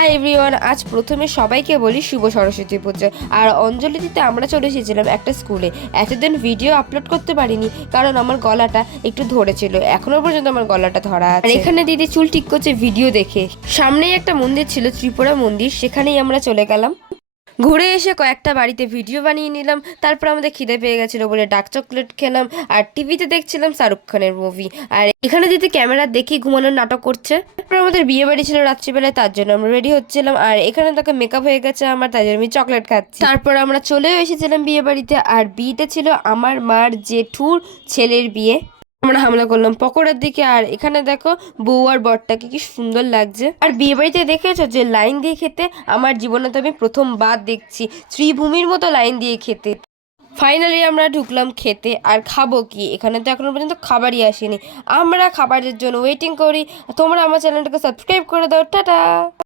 Hi everyone, আজ প্রথমে সবাইকে বলি শুভ সরস্বতী পুজো। আর অঞ্জলি দিতে আমরা চলে এসেছিলাম একটা স্কুলে। এতদিন ভিডিও আপলোড করতে পারিনি কারণ আমার গলাটা একটু ধরেছিল, এখনো পর্যন্ত আমার গলাটা ধরা আছে। আর এখানে দিদি চুল ঠিক করছে ভিডিও দেখে। সামনেই একটা মন্দির ছিল, ত্রিপুরা মন্দির, সেখানেই আমরা চলে গেলাম। ঘুরে এসে কয়েকটা বাড়িতে ভিডিও বানিয়ে নিলাম। তারপর আমাদের খিদে পেয়ে গেছিলো বলে ডার্ক চকলেট খেলাম আর টিভিতে দেখছিলাম শাহরুখ খানের মুভি। আর এখানে দিদি ক্যামেরা দেখে ঘুমানোর নাটক করছে। তারপর আমাদের বিয়ে বাড়ি ছিল রাত্রিবেলায়, তার জন্য আমরা রেডি হচ্ছিলাম। আর এখানে তাকে মেকআপ হয়ে গেছে আমার, তাই জন্য আমি চকলেট খাচ্ছি। তারপর আমরা চলেও এসেছিলাম বিয়ে বাড়িতে। আর বিয়েটা ছিল আমার মার জেঠুর ছেলের বিয়ে। আমরা হামলা করলাম পকোড়ার দিকে। আর এখানে দেখো বউ আর বরটাকে কি সুন্দর লাগছে। আর বিয়ে বাড়িতে দেখেছো যে লাইন দিয়ে খেতে, আমার জীবনে তো আমি প্রথমবার দেখছি শ্রীভূমির মতো লাইন দিয়ে খেতে। ফাইনালি আমরা ঢুকলাম খেতে। আর খাবো কি, এখানে তো এখনো পর্যন্ত খাবারই আসেনি। আমরা খাবারের জন্য ওয়েটিং করি। তোমরা আমার চ্যানেলটাকে সাবস্ক্রাইব করে দাও। টাটা।